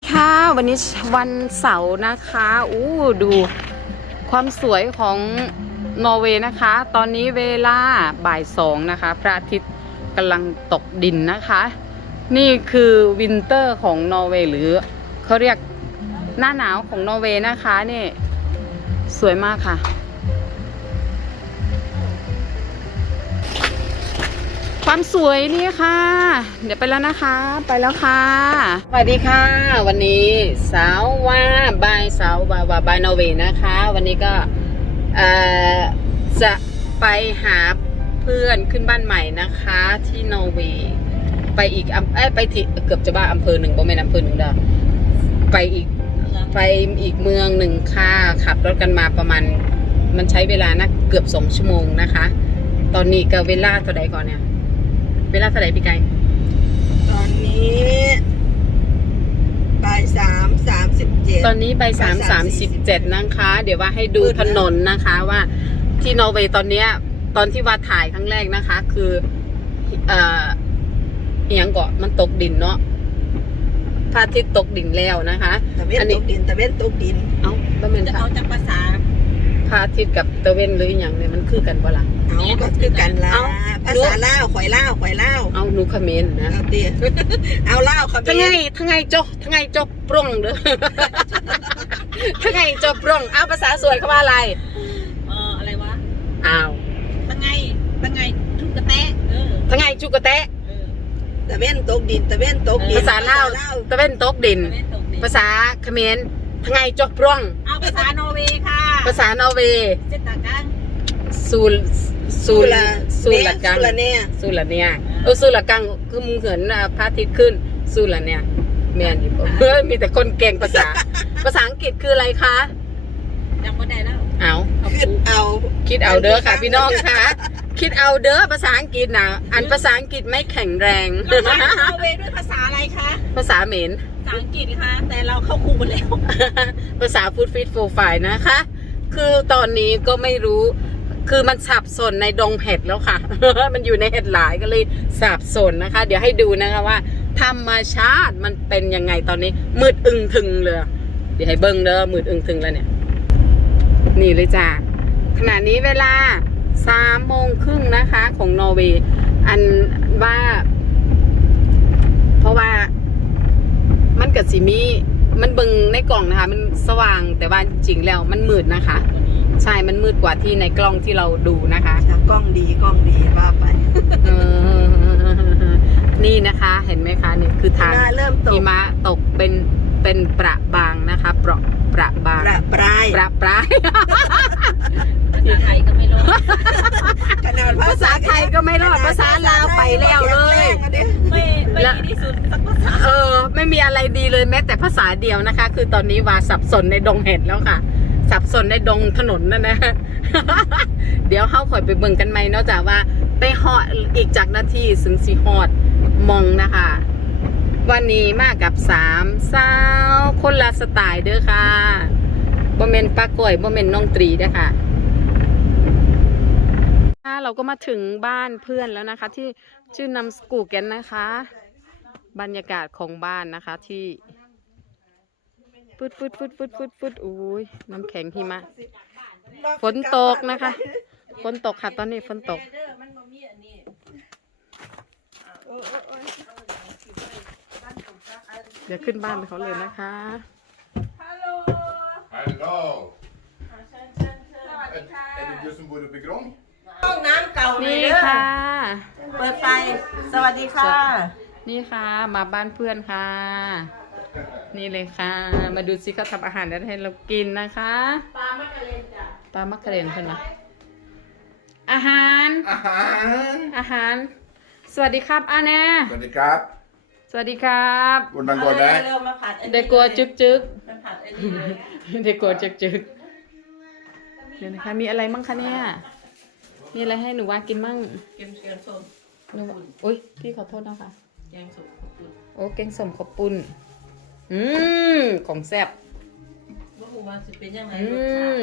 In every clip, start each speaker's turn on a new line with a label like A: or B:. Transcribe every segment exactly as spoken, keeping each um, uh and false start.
A: ค่ะวันนี้วันเสาร์นะคะอู้ดูความสวยของนอร์เวย์นะคะ ตอนนี้เวลาบ่ายสองนะคะพระอาทิตย์กำลังตกดินนะคะ นี่คือวินเตอร์ของนอร์เวย์หรือเขาเรียกหน้าหนาวของนอร์เวย์นะคะนี่สวยมากค่ะความสวยนี่ค่ะเดี๋ยวไปแล้วนะคะไปแล้วค่ะสวัสดีค่ะวันนี้สาวว่าบายสาวว่าว่าบายนอร์เวย์นะคะวันนี้ก็จะไปหาเพื่อนขึ้นบ้านใหม่นะคะที่นอร์เวย์ไปอีกเอ้ยไปที่เกือบจะบ้าอำเภอหนึ่งบ่แม่นอำเภอหนึ่งเด้อไปอีกไปอีกเมืองหนึ่งค่ะขับรถกันมาประมาณมันใช้เวลานะเกือบสองชั่วโมงนะคะตอนนี้ก็เวลาเท่าไหร่ก่อนเนี่ยเวลาเท่าไหร่พี่ไก่
B: ตอนนี้บ่ายสามสามสิบเจ็ด
A: ตอนนี้บ่ายสามสามสิบเจ็ดนะคะเดี๋ยวว่าให้ดูถนนนะคะว่าที่นอร์เวย์ตอนเนี้ยตอนที่ว่าถ่ายครั้งแรกนะคะคือเอ่อเอียงเกาะมันตกดินเนาะพระอาทิตย์ตกดินแล้วนะคะ
B: ตะเวนตกดินตะเวนตกดิน
A: เอ้าบ่แม่นจะ
B: เอาจากภาษา
A: พระอาทิตย์กับตะเวนหรืออย่างเนี่ยมันคือกันบ่ล่ะ
B: เอาก็คือกันละภาษาลาวข่อยลาวข่อยลาว
A: เอาหนูเขมรนะ
B: เอาเตี้ยเอาลาวเขมร
A: ทั้งไงทั้งไงจกทั้งไงจกปรุงเด้อทั้งไงจกปรุงเอาภาษาสวยเขาว่าอะไร
B: เอออะไรวะ
A: อ้าว
B: ทั้งไงทั้งไงชุกกระแตะเออ
A: ทั้งไงชุกกระแตะ
B: ตะเวนตกดินตะเวนตกดิน
A: ภาษาลาวตะเวนตกดินภาษาเขมรทั้งไงจกปรุง
B: เอาภาษานอร์เวย์ค่ะ
A: ภาษานอร์เวย์
B: เจตกัง
A: ซูลซูลซูลกัง
B: ซูลเนีย
A: ซูลเนียเออซูลกังคือมึงเห็นพระอาทิตย์ขึ้นซูลเนียแมนอยู่เพื่อมีแต่คนเก่งภาษาภาษาอังกฤษคืออะไรคะ
B: จำไม่ได้แล้ว
A: เอา
B: คิดเอา
A: คิดเอาเด้อค่ะพี่น้องค่ะคิดเอาเด้อภาษาอังกฤษนะอันภาษาอังกฤษไม่แข็งแรง
B: นอร์เวย์ด้วยภาษาอะไรคะ
A: ภาษาเหม็น
B: ภาษาอังกฤษค่ะแต่เราเข้าครูหมดแล้ว
A: ภาษาฟู้ดฟิตโฟร์ไฟนะคะคือตอนนี้ก็ไม่รู้คือมันสับสนในดงเห็ดแล้วค่ะ มันอยู่ในเห็ดหลายก็เลยสับสนนะคะเดี๋ยวให้ดูนะคะว่าธรรมชาติมันเป็นยังไงตอนนี้มืดอึงถึงเลยเดี๋ยวให้เบิ้งเด้อมืดอึงถึงแล้วเนี่ยนี่เลยจ้าขณะนี้เวลาสามโมงครึ่งนะคะของนอร์เวย์อันว่าเพราะว่ามันกับสีมีมันเบิ่งในกล่องนะคะมันสว่างแต่ว่าจริงๆแล้วมันมืดนะคะใช่มันมืดกว่าที่ในกล้องที่เราดูนะคะ
B: กล้องดีกล้องดีว่าไป
A: นี่นะคะเห็นไหมคะนี่คือทางหิมะตกเป็นเป็นประบางนะคะเปราะประบาง
B: ประปราย
A: ประปราย
B: ภาษาไทยก็ไม่รอด
A: ภาษาไทยก็ไม่รอดภาษาลาวไปแล้วเลย
B: ไม่ไม่ดีที่สุดสักภาษา
A: เออไม่มีอะไรดีเลยแม้แต่ภาษาเดียวนะคะคือตอนนี้ว่าสับสนในดงเห็ดแล้วค่ะสับสนในดงถนนนั่นนะ เดี๋ยวเข้าข่อยไปเบิ่งกันไหมเนาะจากว่าไปฮอดอีกจากนาทีถึงสีฮอดมองนะคะวันนี้มากับสามสาวคนละสไตล์เด้อค่ะบ่เมนปลาก่อยบ่เมนน้องตรีเด้อค่ะเราก็มาถึงบ้านเพื่อนแล้วนะคะที่ชื่อนำสกูแกนนะคะบรรยากาศของบ้านนะคะที่ฟึดฟึดฟึดฟึดฟึดฟึดอุ้ยน้ำแข็งหิมะฝนตกนะคะฝนตกค่ะตอนนี้ฝนตกเดี๋ยวขึ้นบ้านเขาเลยนะคะฮัลโหลฮัลโหล
B: ห้องน้ำเก่า
A: นี่ค่ะ
B: เปิดไฟสวัสดีค่ะ
A: นี่ค่ะมาบ้านเพื่อนค่ะนี่เลยค่ะมาดูซิเขาทำอาหารแล้วให้เรากินนะคะ
B: ปลามักกะเรนจ้ะ
A: ปลามักกะเรนใช่ไหมอาหาร
C: อาหาร
A: อาหารสวัสดีครับอาแน่
C: สวัสดีครับ
A: สวัสดีครับ
C: วันนั้นก่อนนะ
A: เด็กกลัวจึ๊กจึ๊กเด็กกลัวจึ๊กจึ๊กเดี๋ยวนะคะมีอะไรมั่งคะเนี่ยมีอะไรให้หนูว่ากินมั่ง
B: เกมเกมส้ม
A: หนูอุ้ยพี่ขอโทษนะคะ
B: แกงส้มขอบคุณ
A: โอ้แกงส้มขอบคุณอืมของแซ่บ
B: ว่าหมูมันจะเป็นยังไง
A: อืม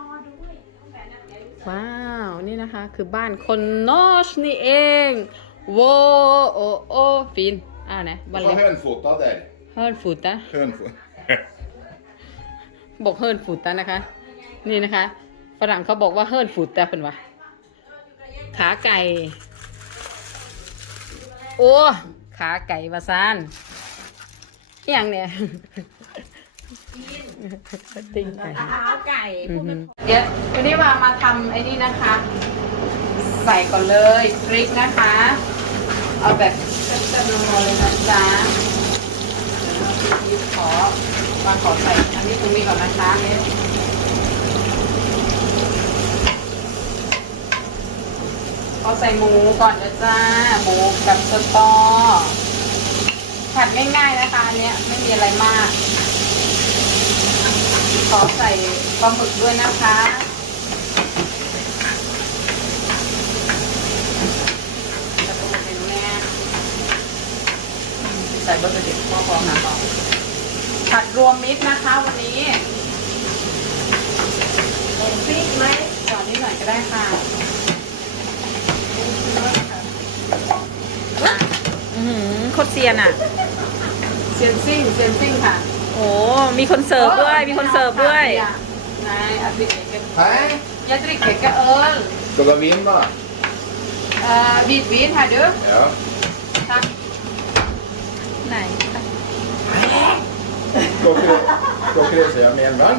A: ว้าวนี่นะคะคือบ้านคนนอชนี่เองโว้โอโอฟินอ่านะบัล
C: Det
A: เล่
C: var hönfota där.
A: เฮิร์นฟูตะ
C: Hönfota.
A: บอกเฮิร์นฟูตะนะคะ นี่นะคะฝรั่งเขาบอกว่าเฮิร์นฟูตะเป็นวะขาไก่โอ้ขาไก่วาซานอหย่างเนี่ยติ้งไก่
B: ขาไก่
A: อือหือเดี๋ยววันนี้ว่ามาทำไอ้นี่นะคะ ใส่ก่อนเลยพริกนะคะ เอาแบบเต็มๆเลยนะจ๊ะเดี๋ยวเราพี่ขอมาขอใส่อันนี้ตรงนี้ก่อนนะคะเนี่ยขอใส่หมูก่อนนะจ้าหมูกับสตอผัดง่ายๆนะคะอันเนี้ยไม่มีอะไรมาก ขอใส่ปลาหมึกด้วยนะคะใส่ปลาหมึกให้หนูแน่ใส่เบอร์เด็กพอพอค่ะพอผัดรวมมิตรนะคะวันนี้
B: พริกไหม
A: ก่อนนิดหน่อยก็ได้ค่ะอือโคตรเซียนอ่ะเซียนซิ่งเซียนซิ่งค่ะ
D: โอ้มีคนเสิร์ฟด้วย มีคนเสิร์ฟด้วย
A: นายอภิเษก
C: Nej.
A: ยาตริกเกกเอิญ
C: Ska du ha vin då?
A: เอ่อบีดบีดค่ะเด้อ
C: Ja.
A: ค่ะ
D: ไหน
C: Ska åka det säga med en vän?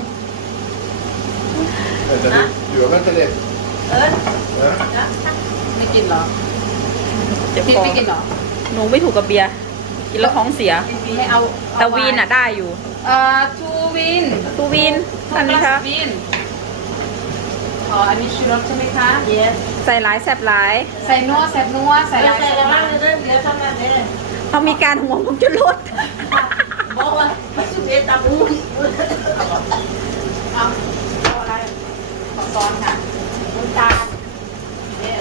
C: Vänta, du, du har väntat lite.
B: เอิญ
C: Ja.
A: ไม่กินเหรอ
D: เจ็บ
A: พี่
D: คอ
A: ไม่กินเหรอ
D: หนูไม่ถูกกับเบียร์ กินแล้วท้องเสีย
A: ไม่เอา
D: แต่วีนอ่ะได้อยู่
A: เอ่อทูวิน
D: ตูวีน
A: ทู
D: อัน
A: ก
D: นี้
A: ลา
D: คะ
A: สวินอ๋ออันนี้ชูรสใช่ไหมคะ
B: เย็น
D: ใส่หลายแซ่บหลาย
A: ใส่นัวใส่นัวใส่
B: ใส่
A: อะไร
B: ใส่แล้วบ้างเลยเดี๋ยวทำงานเลย
D: เขามีการห่วงผมจะลด
B: บอกว่าไม่สุดเด็ดตามอุ้ย
A: เอาเอาอะไรขอซ้อนค่ะ
B: น้ำตาลเนี่ย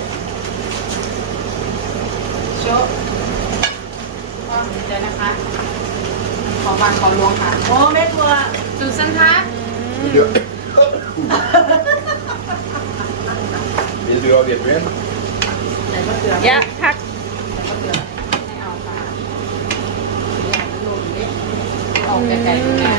A: โชว์อ๋อเดี๋ยวนะคะ ขอวางขอลวงค่ะ
B: โอ้แม่ทัว
A: จุดสันคะ
C: Vill du, vill du ha vetvin?
B: ใส่มะเขือย
D: ะพัก
A: ไม่เอาค่ะ
B: หล่นเนี่ย
A: เอาไกลๆแม่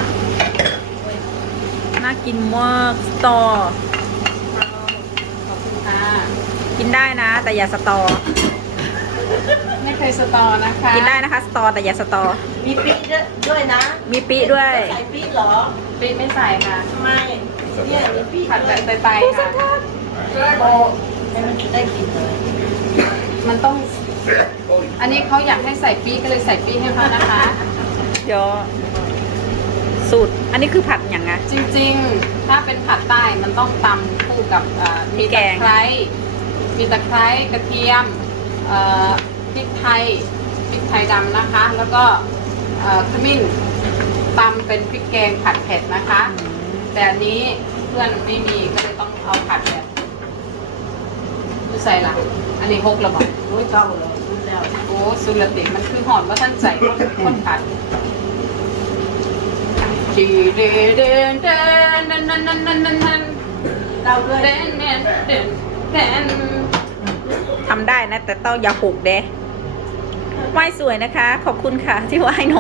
D: น่ากินมากสตอ
A: ขอบคุณค่ะ
D: กินได้นะ แต่อย่าสตอ
A: ไม่เคยสตอนะคะ
D: กินได้นะคะ สตอแต่อย่าสตอ
B: มีพริกด้วยนะ
D: มีปีด้วย
B: ใส่พริกเหรอ
A: ปีไม่ใส่ค่ะ
B: ทำไมเนี่ยมีพริก
A: ผัด
B: ด้
A: แบ
B: วย
A: บไตๆค่ะโบ
B: ให้มันได้กลิ่นเลย
A: มันต้อง อันนี้เขาอยากให้ใส่ปีก็เลยใส่ปีให้เขานะคะ
D: เดี๋ยวสูตร อันนี้คือผัดอย่างไง
A: จริงๆ ถ้าเป็นผัดใต้มันต้องตำคู่กับเอ่อมี
D: แก
A: ตะ
D: ง
A: ไคร้มีตะไคร้กระเทียมเอ่อพริกไทยพริกไทยดำนะคะ แล้วก็เอ่อขมิ้นตำเป็นพริกแกงผัดเผ็ดนะคะ แต่อันนี้เพื่อนไม่มีก็เลยต้องเอาผัดแบบดูใส่ละอันนี้หกระบอก
B: รู้เจ้าเลยรู้แล้ว
A: โอ้สุรติมันคือหอมว่าท่านใส่คนคนผัดจีเดเดนเดนเดนเดนเดนเดนเดนเดน
B: เจ้าด้วย
A: เดนเดนเดนเดน
D: ทำได้นะ แต่ต้องอย่าหกเด้ไหว้สวยนะคะ ขอบคุณค่ะ ที่ไหว้หนู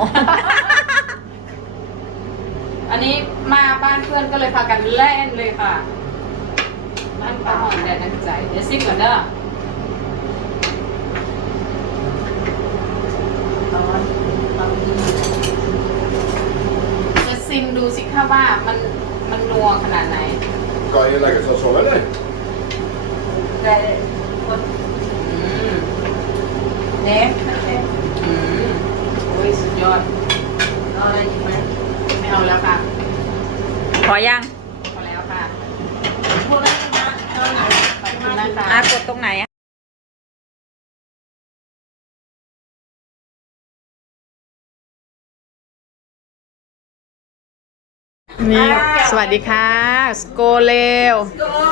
A: อันนี้มาบ้านเพื่อนก็เลยพากันเล่นเลยค่ะบ้านป้าหอนแดดนักใจเดี๋ยวซิมก่อนเด้อ
B: ตอนตอนนี้
A: จะซิมดูสิค่ะว่ามันมันนัวขนาดไหน
C: Ska jag lägga sig och sova eller?
B: แต่คน
A: อืม
B: เนฟ
A: อืมโอ้ยสุดยอด
B: เอาอะไรอีกไหม
A: ไม่เอาแล้วค่ะ
D: ขอยัง
A: พอแล้วค่ะ
B: พวกนั้นนะเอาไหน
A: ขอบคุณนะคะ
D: อ่ะกดตรงไหนอะ
A: นี่สวัสดีค่ะ สโกเลว
B: ก่อน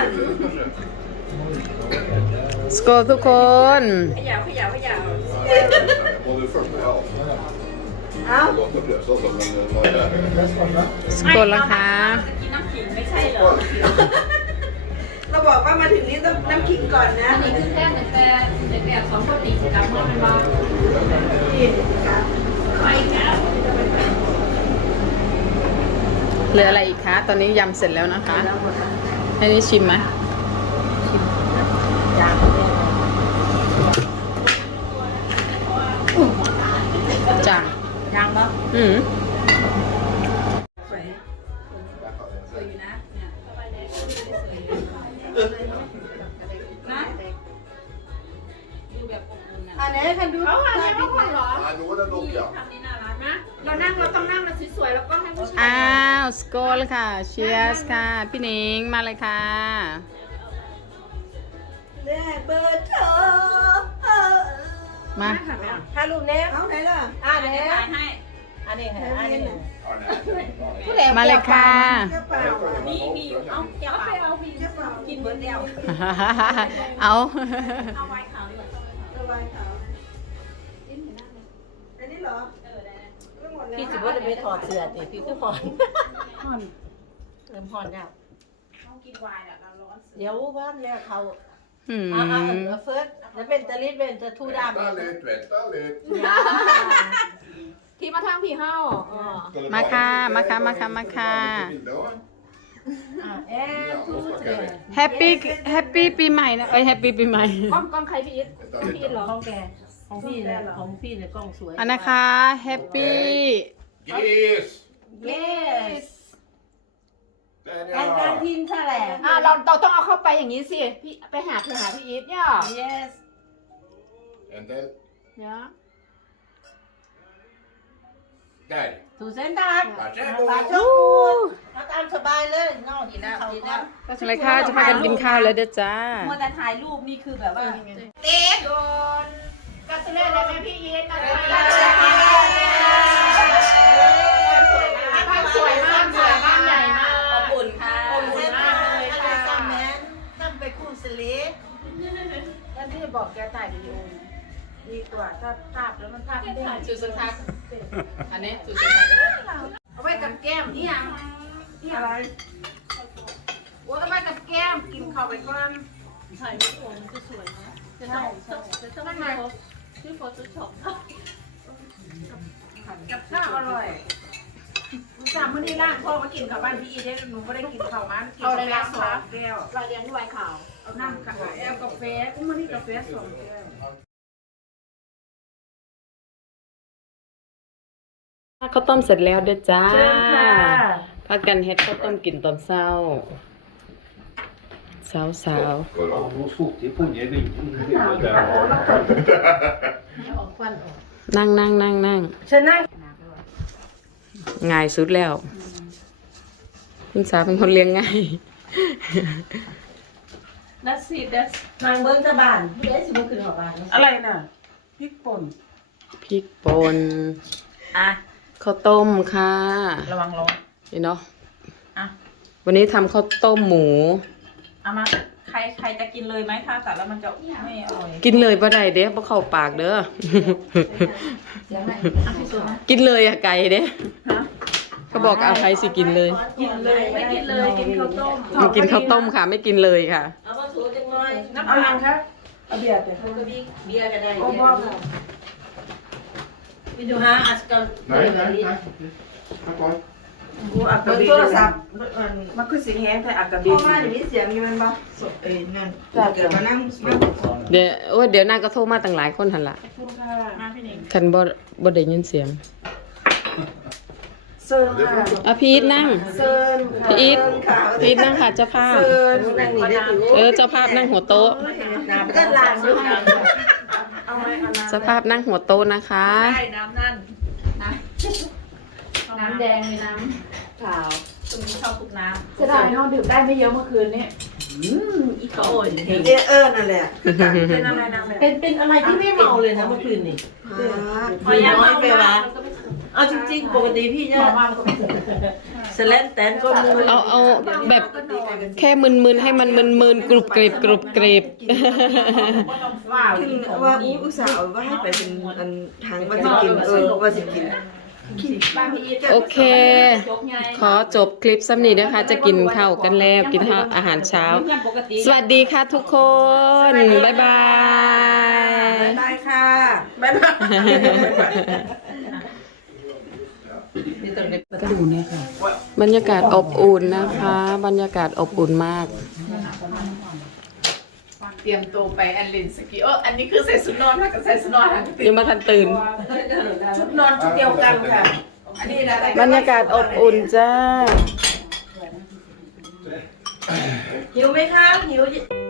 A: สโกทุกคน
B: ขยาวขยาวขยาว
C: Både för mig och
B: เอ้า
C: låta blösa så men vad är det?
A: สโกแล้วค่ะ
B: จะกินน้ำขิงไม่ใช่เหรอ
C: Skål!
B: เราบอกว่ามาถึงนี่ต้องน้ำขิงก่อนนะ
D: อันนี้คือแค่แต่แต่แต่แต่สองคนตีสิกับเมื่อมันว่า
B: นี่ครับ
D: ไปแล้ว
A: เหลืออะไรอีกคะ ตอนนี้ยำเสร็จแล้วนะคะ ให้นี่ชิมไหม
B: ยาง
A: จ้ะ
D: ยังเนาะ
A: อืม
B: สวย
D: สวยอยู่นะเนี่ยนะดูแบบอบอุ่นนะ
B: อันนี้คันดู
D: เขาอันนี้เขาคนเหรอ
C: Ah, nu var det dock ja.
D: ทำนี่น่ารักนะ เรานั่งเราต้องนั่งมาสวยๆแล้วก็ให้ผู้ชาย
A: อ้าวสกอลค่ะเชียร์สค่ะ พี่หนิงมาเลยค่ะ
B: แม่เบอร์เธอ
A: มา
B: ถ่ายรูปเนี้ยเอาไหนล่ะอ่าเนี้ย
D: ถ่ายให้
B: อันนี้ค่ะอันนี้
C: Ja, nej.
A: มาเลยค่ะ
B: กระเป๋า
D: มีมีเอาเจ้าไปเอาพี่
B: กระเป๋ากินเบอร์เดียว
A: เอา
D: เอาไว้ขาวดีกว่า
B: ระบายขาวอันนี้เหรอเรื่องหมดแล้ว
E: พี่สิว่าจะไปถอดเสื้อดิพี่คือผ่อนเริ่มผ่อนแล้ว
D: ต้องกินไวน์อ่ะเราร้อน
E: เดี๋ยวว่าแล้วเขา
A: อืม
E: อ่าอ่าเฟิร์สแล้วเป็นตะลิดเป็นตะทูดำ
C: Vänta lite, vänta lite.
D: ที่มาทางพี่เฮ้า
C: Ska du
A: มา
C: ta
A: ค่ะ
C: en
A: มาค่ะ
C: bild?
A: มาค่ะ มาค่ะ
C: Bilder, va?
E: เอ๊ะ
C: Ja, då snackar vi.
A: แฮปปี้แฮปปี้ปีใหม่นะเอ้ยแฮปปี้ปีใหม่
D: กล้องกล้องใครพี่อิท
C: Vänta lite.
E: ของแกของพี่เนี่ยของพี่เนี่ยกล้องสวย
A: อันนะคะแฮปปี้
C: Gris!
E: yes
C: Där
E: แอนการ
C: ja.
E: ทินแฉลง
D: อ่าเราเราต้องเอาเข้าไปอย่างนี้สิพี่ไปหาไปหาพี่อิทเนี่ย
E: yes
C: En till.
D: เนี่ย
C: Där.
E: ถูเส้นดัก
C: Varsågod.
E: ปลาช่องกูมาตามสบายเลยนอกดีนะดีนะ
A: อะไรค่ะจะพากันกินข้าวแล้วเด้อจ้า
E: มัวแต่ถ่ายรูปนี่คือแบบว่า
D: เต๊ะโดนกัสเล่ได้ไหมพี่อิทกัสเล่บ้านสวยมากสวยบ้านใหญ่มาก
E: อบอุ่นค่ะ
D: อบอุ่นมากเลยค่ะ
E: ตั้มแมนตั้มไปคู่สลี
B: แล้วพี่บอกแกถ่ายวิดีโอดีกว่าถ้าภาพแล้วมันภาพไม่ได้
A: จุดสุดท้ายอันนี้จุดสุดท้าย
B: เอาไว้กับแก้มนี่ยังนี่อะไรโอ้เอาไว้กับแก้มกินข้าวไปก่อน
E: ถ่ายรูปมันจะสวยนะจะต้องจะต้องมาชื่อโฟโต้ช็อป
B: กับข้าวอร่อยอุตส่าห์มื้อนี้ล่างพ่อมากินข้าวบ้านพี่อีเด้หนูไม่ได้กินข้าวมันกินกาแฟสองแก้ว
D: เราเรียนด้วยข่าว
B: เอาน้ำกับแอลกาแฟอุ้มมานี่กาแฟสองแก้ว
A: ข้าวต้มเสร็จแล้วเด้อจ้า
B: เชิญค่ะ
A: พากันเฮ็ดข้าวต้มกินตอนเช้าเช้าเช้า นั่งนั่งนั่งนั่ง
B: เชิญนั่ง
A: ง่ายสุดแล้ว คุณสาเป็นคนเลี้ยงง่าย
E: นัดสิดัสนางเบิ้งตะบานพี่เอสสิบุขึ้นหอบาน
B: อะไรน่ะพริกป่น
A: พริกป่น
E: อ่ะ
A: ข้าวต้มค่ะ
E: ระวังร้อน
A: นี่เนาะ
E: อ่ะ
A: วันนี้ทำข้าวต้มหมู
E: เอามาใครใครจะกินเลยไหมถ้าตัดแล้วมันจะไม่อร่อย
A: กินเลยบ่ได้เด้บ่เข้าปากเด้อ กินเลยอะไก่เด้เขาบอกเอาใครสิกินเลย
E: กินเลยไม่กินเลยกินข้าวต้ม
A: มากินข้าวต้มค่ะ ไม่กินเลยค่ะ
E: เอามาถูจังเลยน้ำ
B: เอา
E: ป
B: ห
E: ลา
B: ลังครับเอาเบียร์ไป
E: ก็บีเบียร์ก็ได้
B: โอ้พ่อ
E: ไปดูฮะอัสกัน
C: Nej, nej, nej. Tack vare.
B: กูอักกระบี่โทรศัพท์มันคือเสียงแห้งแต่อักกระบี่พ่อมาเดี๋ยวนี้เสียงอยู่มันบ่เอ้ยนั่นเกิดมานั่งมา
A: เดี๋ยวโอ้ยเดี๋ยวนางก็โทรมาตั้งหลายคนหันละ
B: พูดค่ะ
E: มาพี่หนิง
A: คันบ่บ่ได้ยินเสียง
B: เซิร์นค่ะ
A: อ่ะพีทนั่ง
B: เซิร์นค่ะ
A: พีท
B: ค่ะ
A: พีทนั่งค่ะเจ้าภาพ
B: เซิร์นนั่งนี่ได้ถึง
A: เออเจ้าภาพนั่งหัวโต๊ะ
B: น้ำก็ลานอยู่ค่ะเอาไหมเอาน้ำ
A: เจ้าภาพนั่งหัวโต๊ะนะคะ
E: ใช่น้ำนั่น
D: น้ำแดงเลยน้ำขาว
E: ตรงนี้ชอบทุกน้ำ
D: เสียดายเนาะดื่มได้ไม่เยอะเมื่อคืนนี้
E: อีกโอ้ย
B: เออเออนั่นแหละเป็นอะไรนั่นแหละ
E: เป็นเป็นอะไรที่ไม่เมาเลยนะเมื่อคืนนี่
B: พอยัง
E: น้อยไปวะเอาจริงๆปกติพี่จะสแลนแตนก็มือ
A: เอาเอาแบบแค่มึนๆให้มันมึนๆกรุบกริบกรุบกริบ
B: ว่าว่าอุตส่าห์ว่าให้ไปเป็นอันทางว่าจะกินเออว่าจะกิน
A: โอเค ขอจบคลิปซ้ำนี้นะคะ จะกินข้าวกันแล้ว กินข้าวอาหารเช้า สวัสดีค่ะทุกคน บ๊ายบาย
B: ได้ค่ะบ๊ายบาย
A: ก็ดูเนี่ยค่ะ บรรยากาศอบอุ่นนะคะ บรรยากาศอบอุ่นมาก
D: เตรียมตัวไปอันลินสกีเอออันนี้คือใส่สุดนอนมากับใส่สุดนอนทางตื่น
A: ยังมาทันตื่น
B: ชุดนอนชุดเดียวกันค่ะอันนี้นะ
A: บรรยากาศอบอุ่นจ้า
B: หิวไหมคะหิว